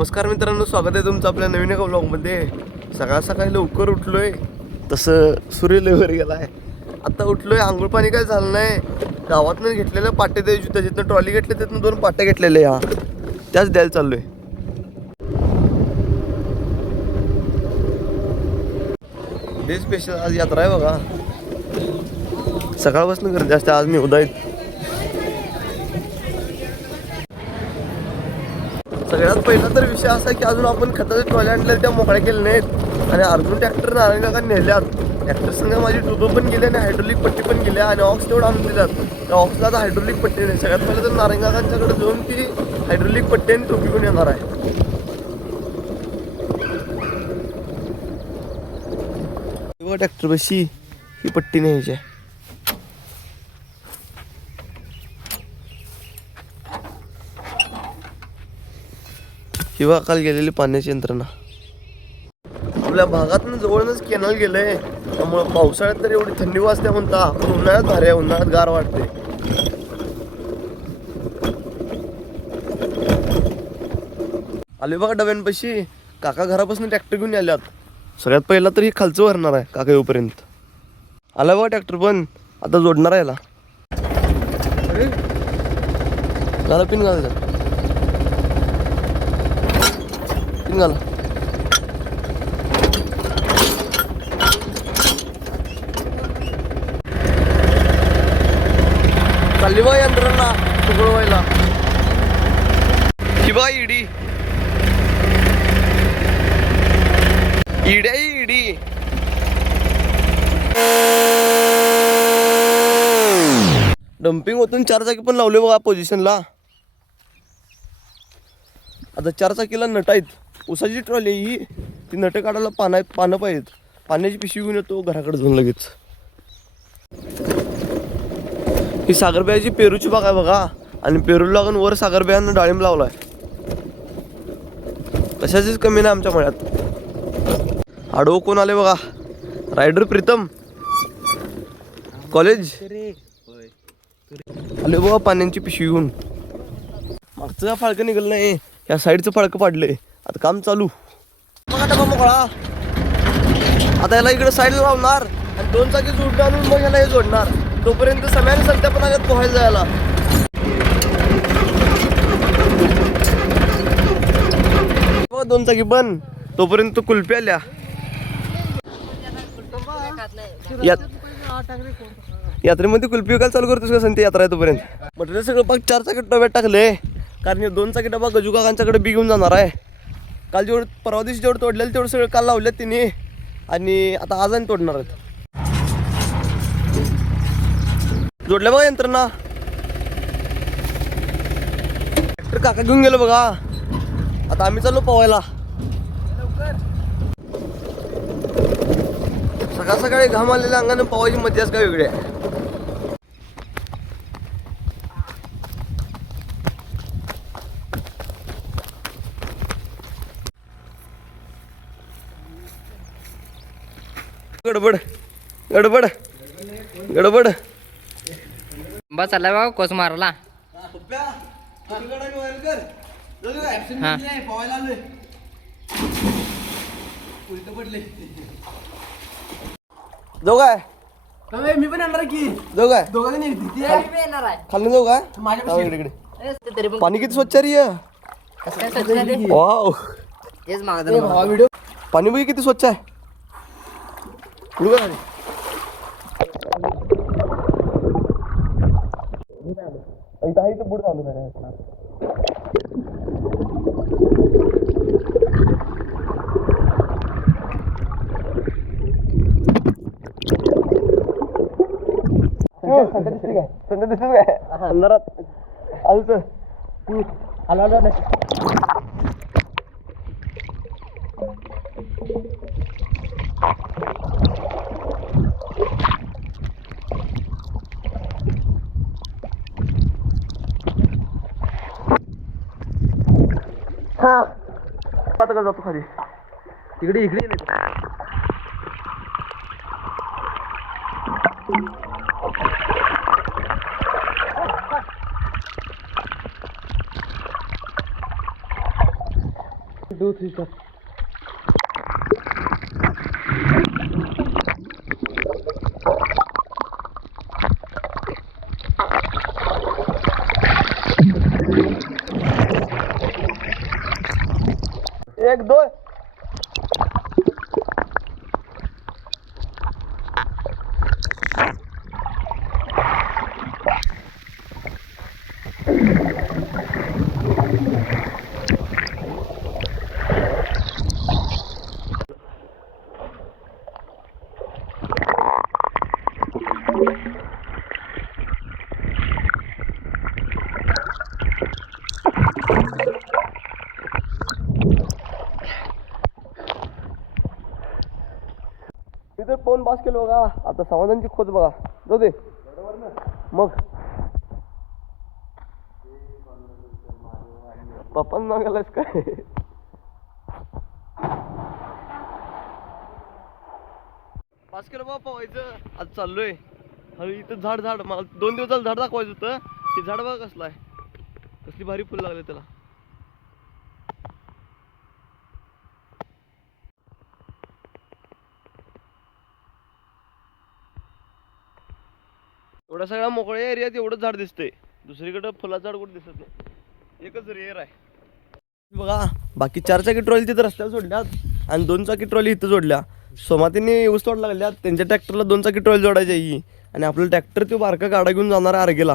नमस्कार मित्रांनो, स्वागत आहे तुमचं आपल्या नवीन एका ब्लॉगमध्ये. सकाळ सकाळी लवकर उठलोय, तसं सूर्य लवकर गेला आहे. आता उठलोय, आंघोळ पाणी काय झालं नाही. गावातनं घेतलेल्या पाट्या द्यायची, त्याच्यातनं ट्रॉली घेतल्या, त्यातनं 2 पाट्या घेतलेल्या, त्याच द्यायला चाललोय. डे स्पेशल आज यात्रा आहे बघा. सकाळपासून गर्दी असते. आज मी उदाईत. सगळ्यात पहिला तर विषय असा की अजून आपण खताचे ट्रॉली आणले त्या मोकळ्या केल्या नाहीत आणि अर्जुन ट्रॅक्टर नारायणगावात नेल्यात. ट्रॅक्टर संग माझी ट्यूब पण गेली आणि हायड्रोलिक पट्टी पण गेल्या आणि ऑक्स तेवढं आणून दिल्यात. त्या ऑक्सला आता हायड्रोलिक पट्टी नाही. सगळ्यात पहिलं तर नारायणगावांच्याकडे जाऊन ती हायड्रोलिक पट्टी आणि टोपी पण येणार आहे. ट्रॅक्टर बशी ही पट्टी न्यायची आहे. किंवा काल गेलेली पाण्याची यंत्रणा. आपल्या भागातून जवळच कॅनल गेलंय, त्यामुळे पावसाळ्यात तर एवढी थंडी वाजते म्हणता, पण उन्हाळ्यात भारी आहे. उन्हाळ्यात गार वाटते. आले बघा डब्यांपाशी. काका घरापासून ट्रॅक्टर घेऊन आल्यात. सगळ्यात पहिला तर ही खालचं भरणार आहे काका येऊपर्यंत. आला बघा ट्रॅक्टर पण आता जोडणार आहे याला. घाला पिन, घाला पिन घाला. चालली बघा यंत्रणा तुकडवायला. ही बघा इडी, इड्या इडी. डम्पिंग होतून 4 चाकी पण लावले बघा पोझिशनला. आता 4 चाकीला नट आहेत. उसाची ट्रॉली ही, ती नट काढायला पानं पाहिजेत. पाण्याची पिशवी घेऊन येतो घराकडे जाऊन लगेच. ही सागरब्याची पेरूची बाग आहे बघा, आणि पेरू लागून वर सागरब्यानं डाळिंब लावलाय. कशाचीच कमी नाही आमच्या मळ्यात. आडवं कोण आले बघा, रायडर प्रीतम कॉलेज आले बघा पाण्याची पिशवी घेऊन. मागचं फाळकं निघालं नाही, या साईडचं फाळकं पाडलंय. आता काम चालू बघा. डबा मोकळा. आता याला इकडे साईडला लावणार आणि 2 चाकी जोडून आणून मग याला हे जोडणार. तोपर्यंत सगळ्यांनी सध्या पण आल्यात पोहायला जायला. बघा 2 चाकी बंद, तोपर्यंत कुल्फी आल्या. यात्रेमध्ये कुल्फी विकायला चालू करतोस का संती यात्रा आहे तोपर्यंत. म्हटलं सगळं पाक 4 चाकी डब्यात टाकले, कारण हे 2 चाकी डबा गजू काकांच्याकडे बी घेऊन जाणार आहे. काल जेवढं परवा दिवशी जेवढं तोडलेलं तेवढं सगळं काल लावलेत तिने, आणि आता आज आणि तोडणार आहेत. जोडल्या बघा यंत्रणा. ट्रॅक्टर काका घेऊन गेलो बघा. आता आम्ही चाललो पोहायला. सकाळ सकाळी घाम आलेल्या अंगाने पोहायची मजाच काय वेगळी आहे. गडबड गडबड गडबड. बस चाललाय बघा कोस मारला. जाऊ काय? मी पण येणार की. जाऊ काय? दोघांनी खाली जाऊ काय? माझ्या इकडे पाणी किती स्वच्छ आहे. वाव, व्हिडिओ पाणी बघ किती स्वच्छ आहे. बुड चालू संध्या दिसत काय अंधारात आलच. आलो हा आता का जातो खाली. इकडे इकडे 2 3 4 एक दोन इथं पाऊन 5 किलो बघा. आता समाधानची खोच बघा. जाऊ दे मग पप्पांना मागायलाच काय. पाच किलो बघा पवायचं. आज चाललोय. अरे इथं झाड मला 2 दिवस झालं झाड दाखवायचं होतं. ते झाड बघा कसलं आहे. कसली भारी फुलं लागले त्याला. एवढा सगळा मोकळ्या एरियात एवढंच झाड दिसतंय. दुसरीकडे फुलाचं झाड कुठं दिसत नाही. एकच रेअर आहे बघा. बाकी 4 चाकी ट्रॉली तिथं रस्त्यावर सोडल्यात आणि 2 चाकी ट्रॉली इथं जोडल्या. सोमातीने ऊस तोड लागल्यात. त्यांच्या ट्रॅक्टरला 2 चाकी ट्रॉली जोडायची आहे. आणि आपलं ट्रॅक्टर तो बारका गाडा घेऊन जाणार आहे आर्गेला.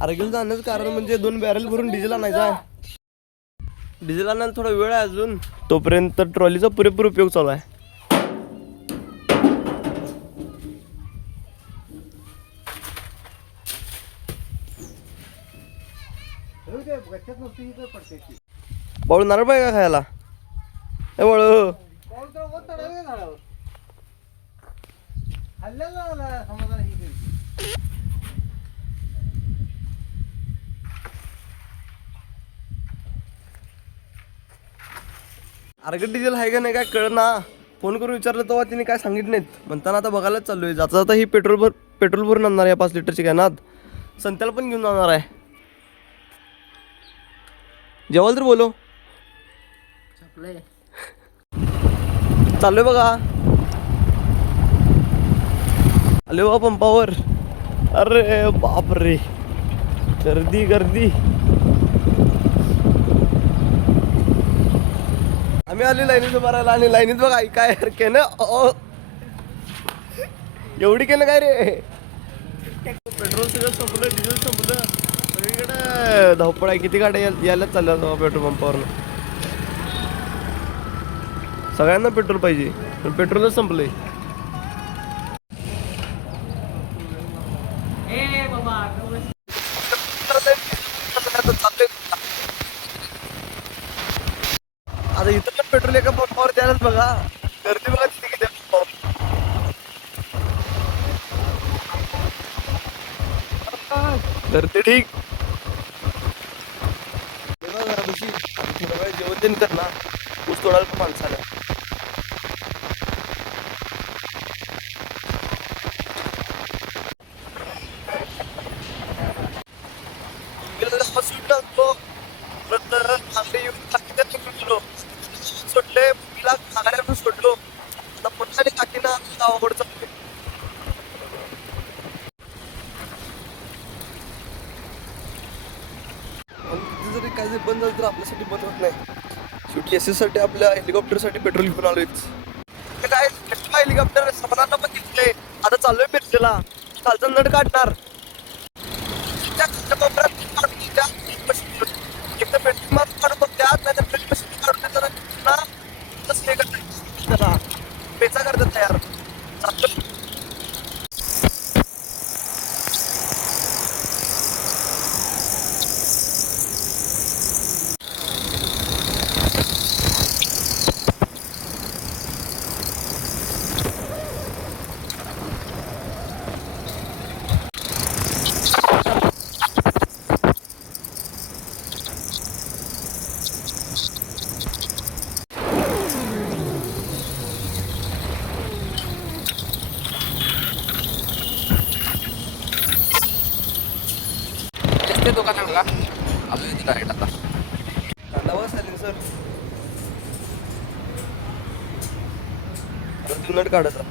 आर्गेला जाण्याचं कारण म्हणजे 2 बॅरल भरून डिझेल आणायचा आहे. डिझेल आणायला थोडा वेळ आहे अजून. तोपर्यंत ट्रॉलीचा पुरेपूर उपयोग चालू आहे. बाळू नारळ पाहिजे का खायला. ए बाळू अर्गट डिझेल आहे का नाही काय कळ ना. फोन करून विचारलं तेव्हा तिने काय सांगितलं नाहीत. म्हणताना आता बघायलाच चाललोय. जाता जाता ही पेट्रोल भरून आणणार आहे 5 लिटरची कॅनात. संत्याला पण घेऊन जाणार आहे. जेवाल तर बोलो. चाललोय बघा. आले बा पंपावर. अरे बापरे गर्दी गर्दी. आम्ही आली लाईनीत उभा राहिला आणि लाईनीत बघा काय केनं एवढी केलं काय रे. पेट्रोल सगळं संपलं. डिझेल संपलं. सगळीकडे धावपळ आहे. किती गाड्या यायलाच चालल्या पेट्रोल पंपावरनं. सगळ्यांना पेट्रोल पाहिजे पण पेट्रोलच संपलंय. आता इथं पण पेट्रोल एका पंपावर द्यायलाच बघा. गर्दी बघा तिथे किती पंपावर. गर्दी ठीक. जेवण देईन कर ना. ऊस तोडायला पण माणसं आल्या. सोडले मुलीला खागाड्यावरून सोडलो. आता पुन्हा काकीना गावाकडे चालले. तिथे जरी काही जरी बंद झालं तर आपल्यासाठी बंद होत नाही. शेवटी SS साठी आपल्या हेलिकॉप्टरसाठी पेट्रोल घेऊन आलोय. काय हेलिकॉप्टर समाधानला पण घेतलंय. आता चाललोय मिरजेला. कालचा नट काढणार. एक तर पेट्रोल मार्क काढून बघत्यात नाही तर पेट्रोल मशीन काढून देतात. हे करतात त्याला पेचा करतात तयार. दुकान बघा. आलो डायरेक्ट आता. सर तू नट काढायचा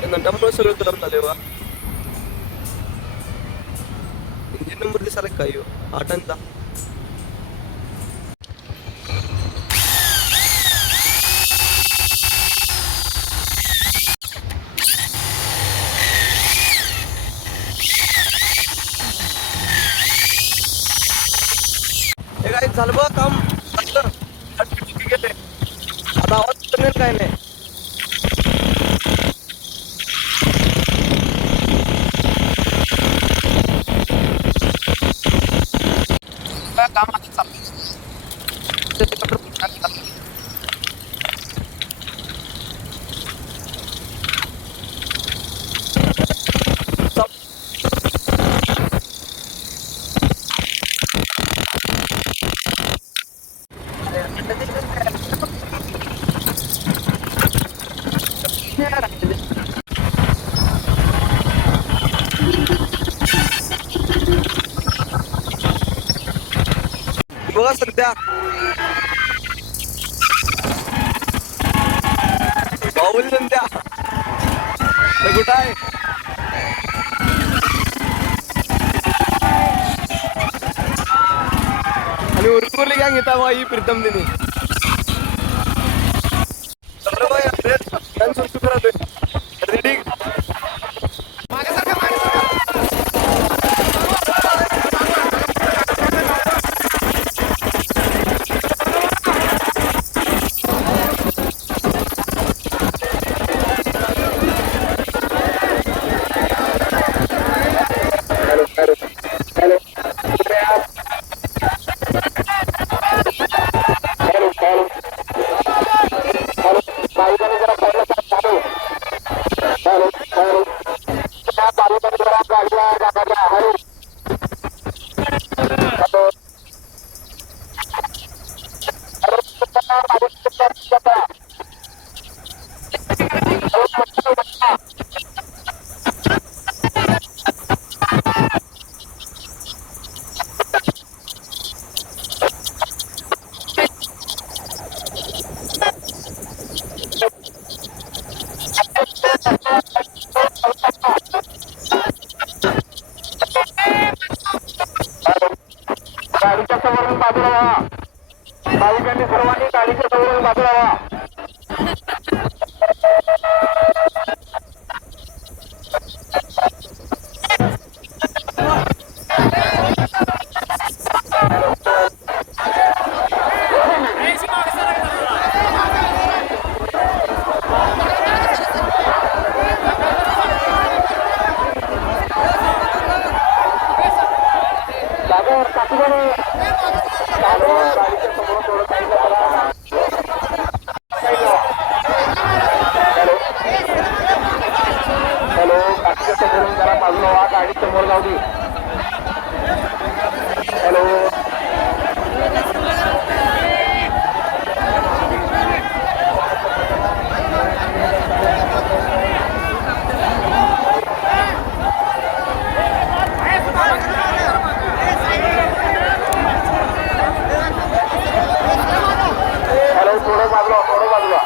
त्या नटामुळे सगळं गरम झाले वा इंजिन नंबर दिसायला काय हो 8 आणि 10 हे काय झालं बघ काम गेले आता आवाज करणार काय नाही काम आता चालू बघा सध्या बाहुबली सध्या कुठं आहे आणि उरकुरली गँग येता बा ही प्रीतम दिनी रेडी गाडीच्या समोरून बाजूला व्हा भाविकांनी सर्वांनी गाडीच्या समोरून बाजूला व्हा गाडी समोर जाऊ दे हॅलो थोडं बाजूला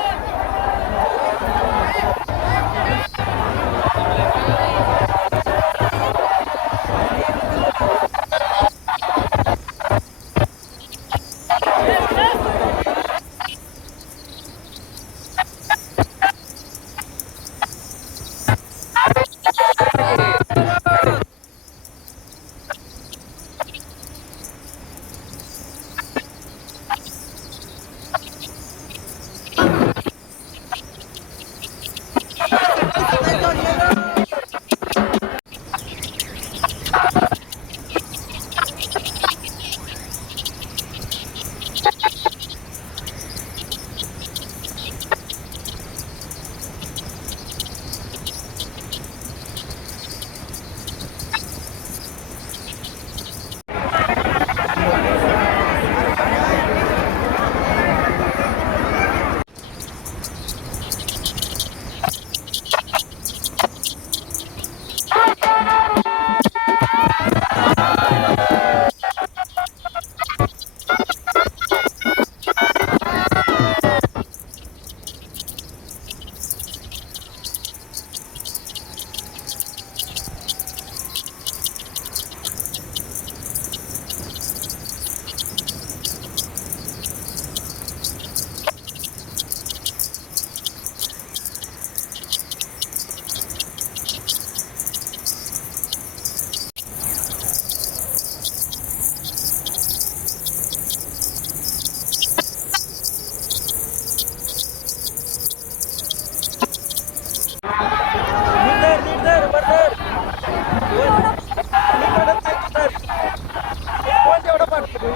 लय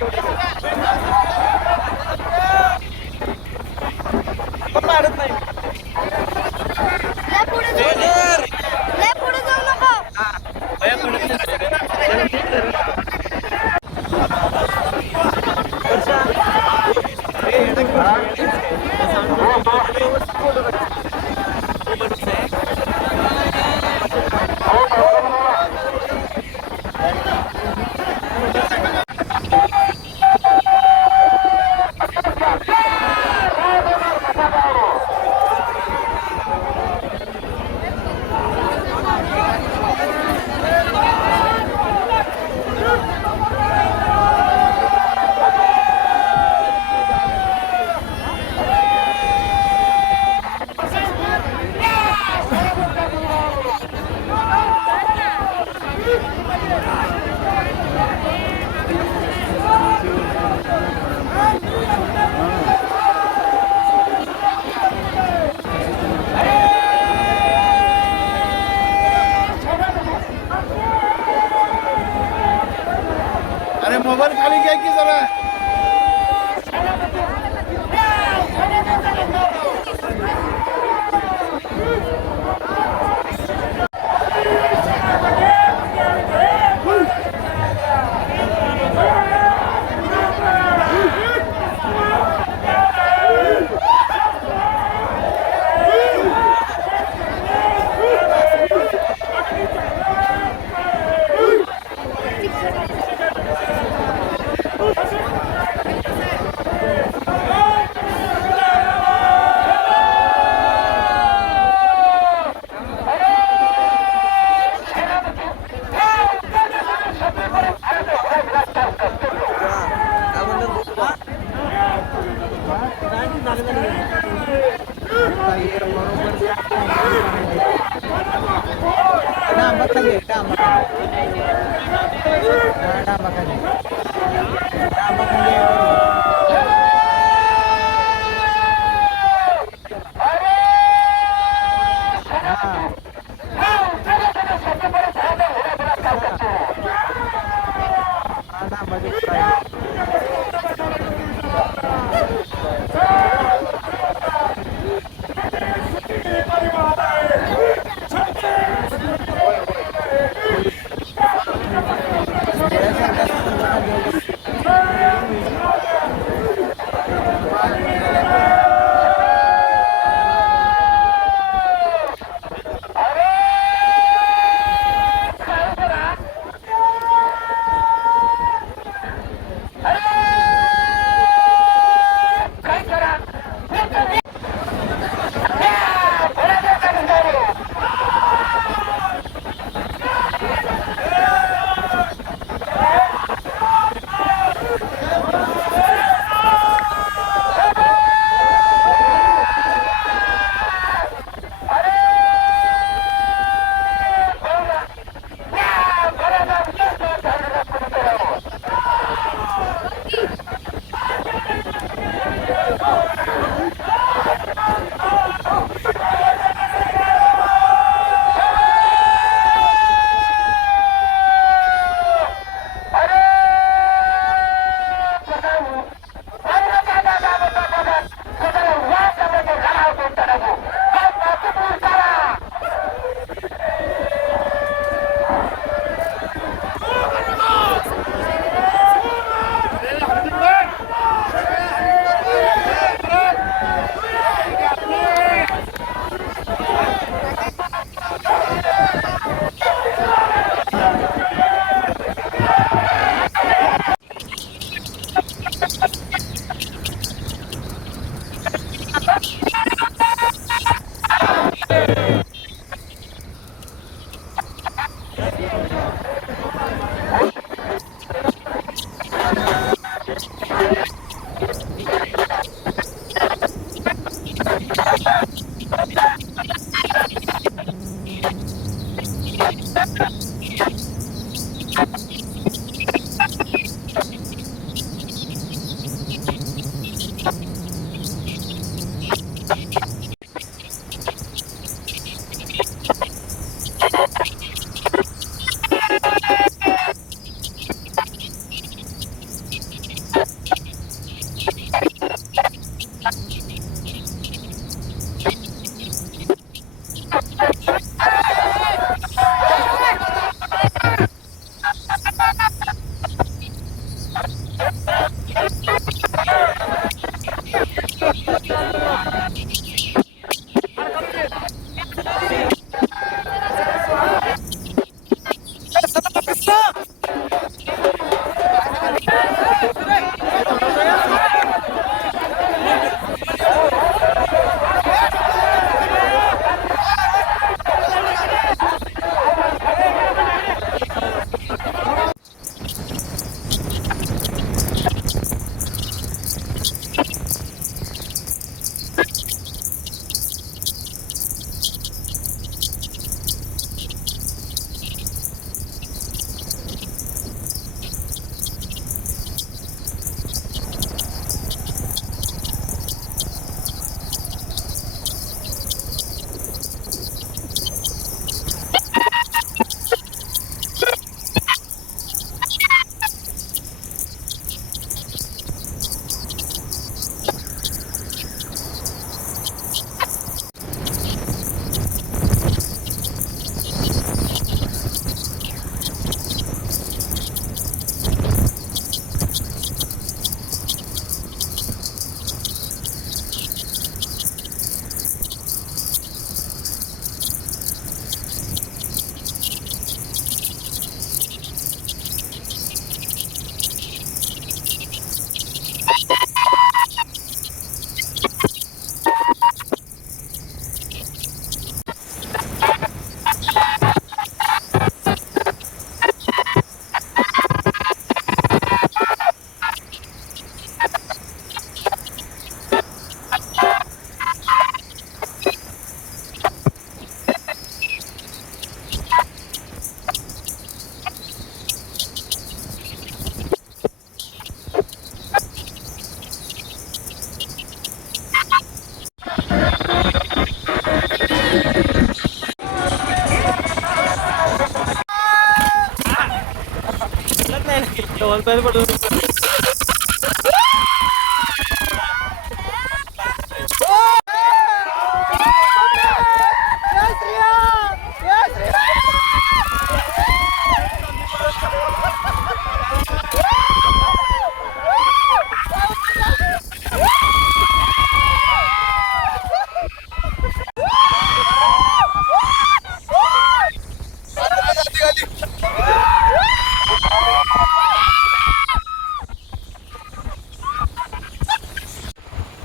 पुढे जाऊ नको. अरे मोबाईल खाली घ्या की जरा.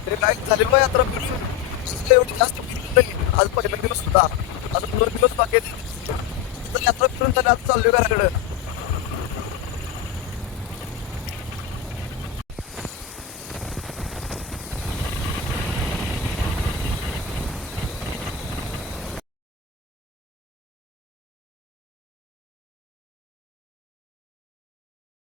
तरी काय झाले बा यात्रा फिरून एवढी जास्त फिरून नाही. आज पहिला दिवस होता, अजून 2 दिवस बाकी आहेत. तर यात्रा फिरून झाली, आता चाललोय घराकडं.